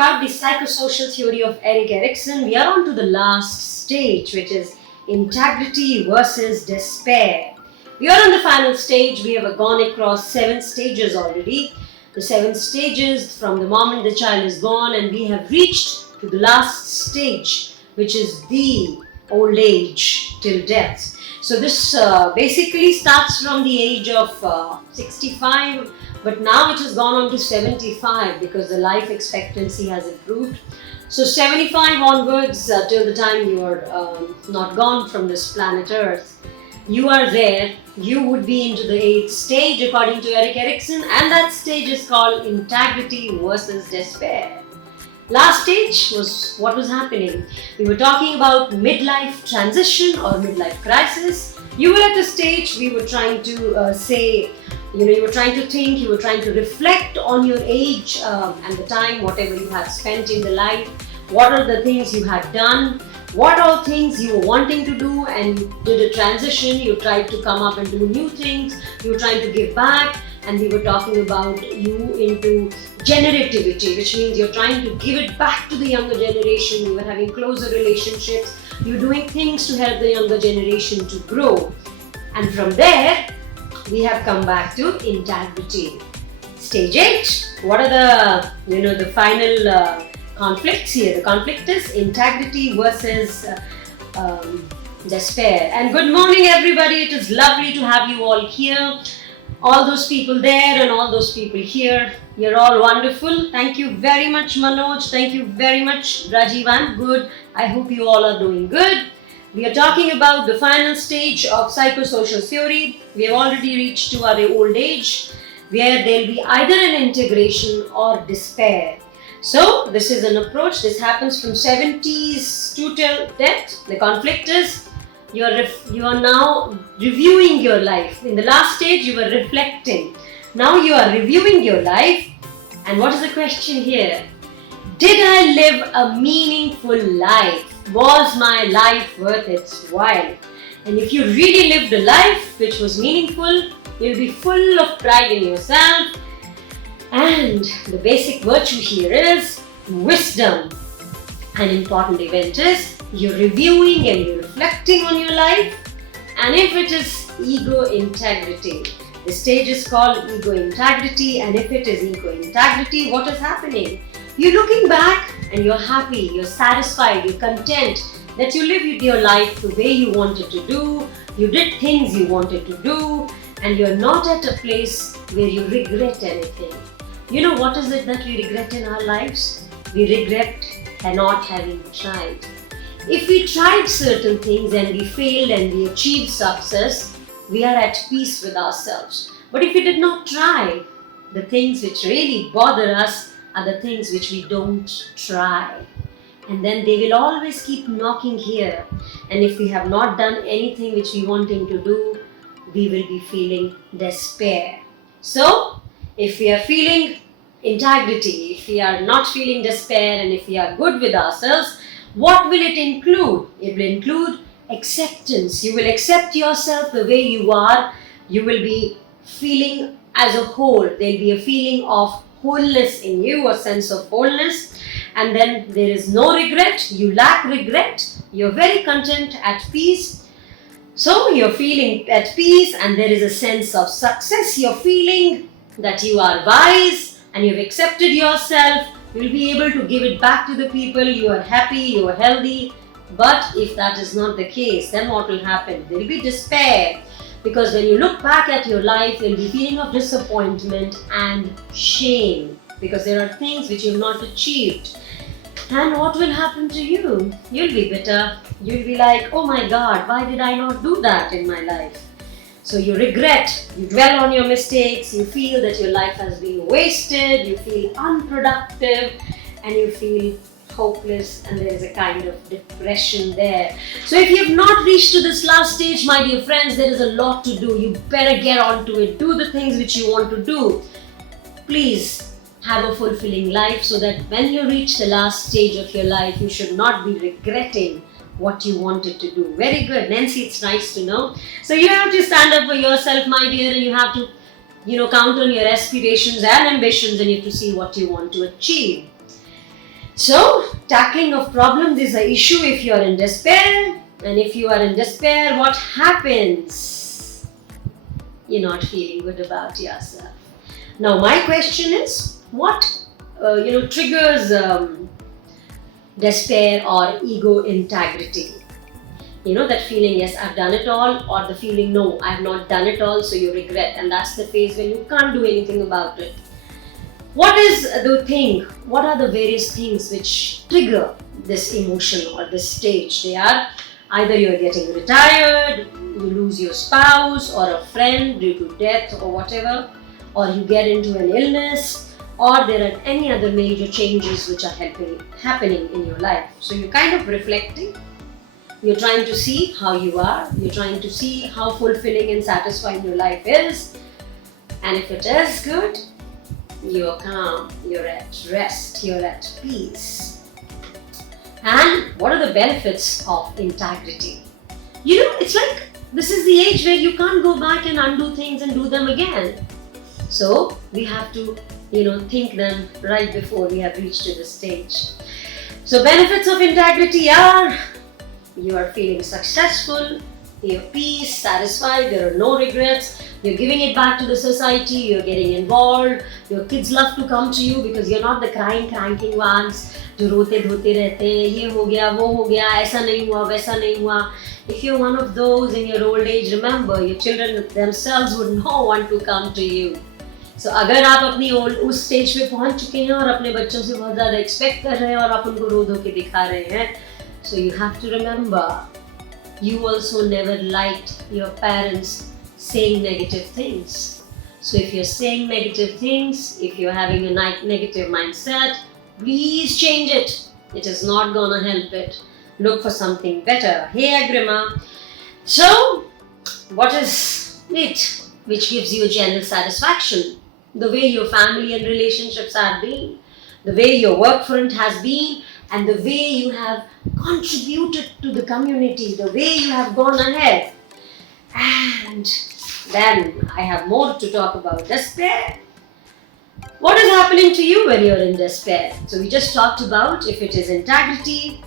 about the psychosocial theory of Erik Erikson. We are on to the last stage, which is integrity versus despair. We are on the final stage. We have gone across 7 stages already. The 7 stages from the moment the child is born, and we have reached to the last stage, which is the old age till death. So this basically starts from the age of 65, but now it has gone on to 75 because the life expectancy has improved. So 75 onwards till the time you are not gone from this planet Earth, you are there. You would be into the 8th stage according to Erik Erikson, and that stage is called integrity versus despair. Last stage was what was happening. We were talking about midlife transition or midlife crisis. You were at a stage, we were trying to you were trying to think, you were trying to reflect on your age and the time, whatever you had spent in the life. What are the things you had done? What all things you were wanting to do, and you did a transition. You tried to come up and do new things. You were trying to give back. And we were talking about you into generativity, which means you're trying to give it back to the younger generation. You were having closer relationships. You're doing things to help the younger generation to grow. And from there, we have come back to integrity. Stage 8. What are the final conflicts here? The conflict is integrity versus despair. And good morning, everybody. It is lovely to have you all here. All those people there and all those people here, you're all wonderful. Thank you very much, Manoj. Thank you very much, Rajiv. I'm good. I hope you all are doing good. We are talking about the final stage of psychosocial theory. We have already reached to our old age, where there will be either an integration or despair. So this is an approach. This happens from 70s to till death. The conflict is you are now reviewing your life. In the last stage, you were reflecting. Now you are reviewing your life. And what is the question here? Did I live a meaningful life? Was my life worth its while? And if you really lived a life which was meaningful, you'll be full of pride in yourself. And the basic virtue here is wisdom. An important event is you're reviewing and you're reflecting on your life. And if it is ego integrity, the stage is called ego integrity. And if it is ego integrity, what is happening? You're looking back and you're happy, you're satisfied, you're content that you lived your life the way you wanted to do, you did things you wanted to do, and you're not at a place where you regret anything. You know what is it that we regret in our lives? We regret not having tried. If we tried certain things and we failed and we achieved success, we are at peace with ourselves. But if we did not try, the things which really bother us are the things which we don't try. And then they will always keep knocking here. And if we have not done anything which we wanting to do, we will be feeling despair. So, if we are feeling integrity, if we are not feeling despair, and if we are good with ourselves, what will it include? It will include acceptance. You will accept yourself the way you are. You will be feeling as a whole. There will be a feeling of wholeness in you, a sense of wholeness. And then there is no regret. You lack regret. You're very content, at peace. So you're feeling at peace, and there is a sense of success. You're feeling that you are wise and you've accepted yourself. You'll be able to give it back to the people. You are happy, you are healthy. But if that is not the case, then what will happen? There will be despair. Because when you look back at your life, there will be feeling of disappointment and shame. Because there are things which you have not achieved. And what will happen to you? You'll be bitter. You'll be like, oh my God, why did I not do that in my life? So you regret, you dwell on your mistakes, you feel that your life has been wasted, you feel unproductive, and you feel hopeless, and there is a kind of depression there. So if you have not reached to this last stage, my dear friends, there is a lot to do. You better get on to it. Do the things which you want to do. Please have a fulfilling life so that when you reach the last stage of your life, you should not be regretting what you wanted to do. Very good, Nancy, it's nice to know. So you have to stand up for yourself, my dear, and you have to, count on your aspirations and ambitions, and you have to see what you want to achieve. So, tackling of problems is an issue if you are in despair. And if you are in despair, what happens? You're not feeling good about yourself. Now, my question is, what triggers despair or ego integrity? That feeling, yes, I've done it all, or the feeling, no, I've not done it all, so you regret. And that's the phase when you can't do anything about it. What are the various things which trigger this emotion or this stage? They are either you're getting retired, you lose your spouse or a friend due to death or whatever, or you get into an illness, or there are any other major changes which are happening in your life. So you're kind of reflecting. You're trying to see how you are. You're trying to see how fulfilling and satisfying your life is. And if it is good, you're calm, you're at rest, you're at peace. And what are the benefits of integrity? It's like this is the age where you can't go back and undo things and do them again. So we have to, think them right before we have reached to this stage. So benefits of integrity are, you are feeling successful, you're peace, satisfied, there are no regrets, you're giving it back to the society, you're getting involved, your kids love to come to you because you're not the cranking ones, जो रोते धोते रहते हैं, ये हो गया, वो हो गया, ऐसा नहीं हुआ, वैसा नहीं हुआ. If you're one of those in your old age, remember, your children themselves would not want to come to you. So अगर आप अपनी उस स्टेज पे पहुंच चुके हैं और अपने बच्चों से बहुत ज़्यादा एक्सपेक्ट कर रहे हैं और आप उनको रो धो के दिखा रहे हैं, so you have to remember, you also never liked your parents saying negative things. So if you're saying negative things, if you're having a negative mindset, please change it. It is not gonna help it. Look for something better. Hey Agrima. So, what is it which gives you a general satisfaction? The way your family and relationships have been, the way your work front has been, and the way you have contributed to the community, the way you have gone ahead. And then I have more to talk about despair. What is happening to you when you're in despair? So we just talked about if it is integrity,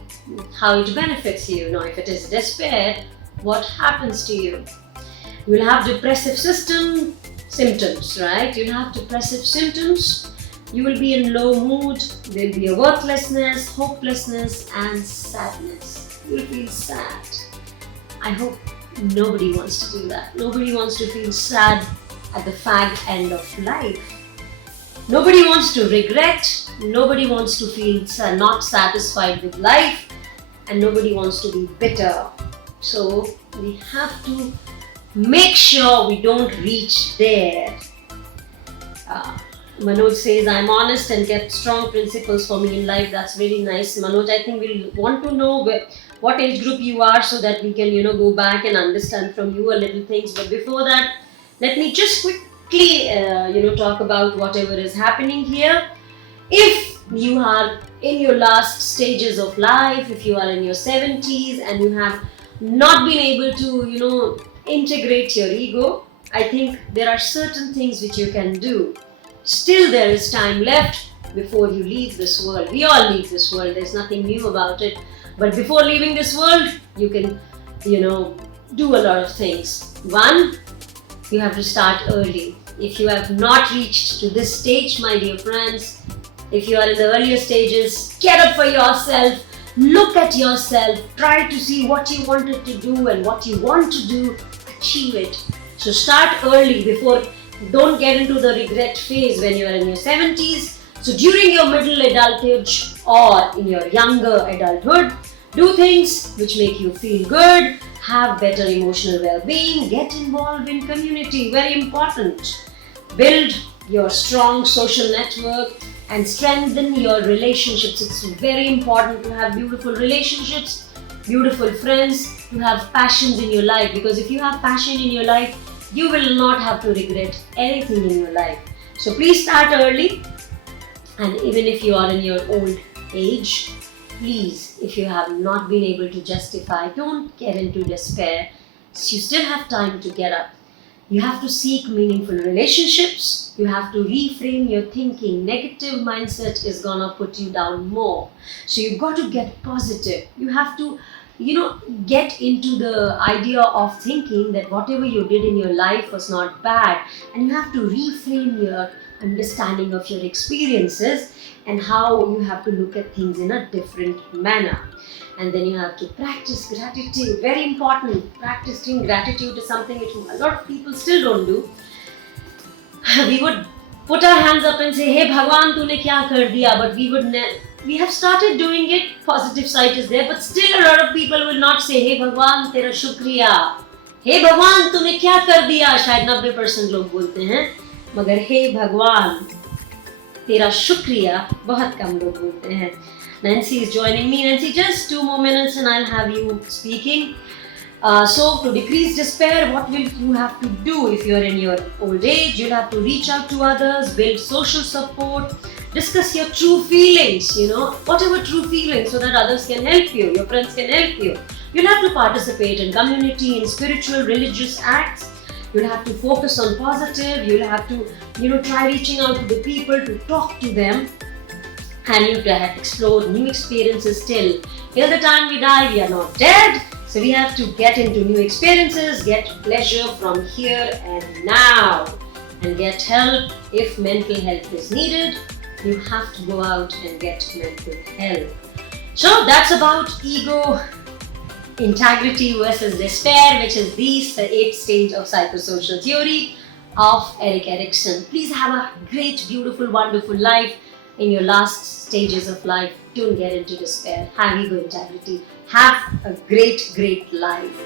how it benefits you. Now if it is despair, what happens to you? You will have depressive symptoms, right? You'll have depressive symptoms. You will be in low mood, there will be a worthlessness, hopelessness and sadness. You will feel sad. I hope nobody wants to do that. Nobody wants to feel sad at the fag end of life. Nobody wants to regret. Nobody wants to feel not satisfied with life. And nobody wants to be bitter. So we have to make sure we don't reach there. Manoj says, I'm honest and get strong principles for me in life. That's really nice. Manoj, I think we'll want to know what age group you are so that we can, go back and understand from you a little things. But before that, let me just quickly, talk about whatever is happening here. If you are in your last stages of life, if you are in your 70s and you have not been able to, integrate your ego, I think there are certain things which you can do. Still there is time left before you leave this world. We all leave this world. There's nothing new about it. But before leaving this world, you can, do a lot of things. One, you have to start early. If you have not reached to this stage, my dear friends, if you are in the earlier stages, get up for yourself. Look at yourself. Try to see what you wanted to do and what you want to do. Achieve it. So start early before. Don't get into the regret phase when you are in your 70s. So during your middle adulthood or in your younger adulthood, do things which make you feel good, have better emotional well-being, get involved in community, very important. Build your strong social network and strengthen your relationships. It's very important to have beautiful relationships, beautiful friends, to have passions in your life, because if you have passion in your life, you will not have to regret anything in your life. So please start early, and even if you are in your old age, please, if you have not been able to justify, don't get into despair. You still have time to get up. You have to seek meaningful relationships. You have to reframe your thinking. Negative mindset is gonna put you down more. So you've got to get positive. You have to, get into the idea of thinking that whatever you did in your life was not bad. And you have to reframe your understanding of your experiences and how you have to look at things in a different manner. And then you have to practice gratitude. Very important. Practicing gratitude is something which a lot of people still don't do. We would put our hands up and say, "Hey Bhagwan, tune kya kar diya?" But we have started doing it. Positive side is there, but still a lot of people will not say, "Hey Bhagwan, tera shukriya." "Hey Bhagwan, tune kya kar diya?" शायद 90% लोग बोलते हैं, मगर "Hey Bhagwan, tera shukriya" बहुत कम लोग बोलते हैं. Nancy is joining me. Nancy, just 2 more minutes and I'll have you speaking. So to decrease despair, what will you have to do if you're in your old age? You'll have to reach out to others, build social support, discuss your true feelings, whatever true feelings, so that others can help you, your friends can help you. You'll have to participate in community, in spiritual, religious acts. You'll have to focus on positive. You'll have to, try reaching out to the people, to talk to them. And you have explored new experiences till the time we die. We are not dead, so we have to get into new experiences, get pleasure from here and now, and get help if mental health is needed. You have to go out and get mental help. So that's about ego, integrity versus despair, which is the 8th stage of psychosocial theory of Erik Erikson. Please have a great, beautiful, wonderful life. In your last stages of life, don't get into despair. Have ego integrity. Have a great, great life.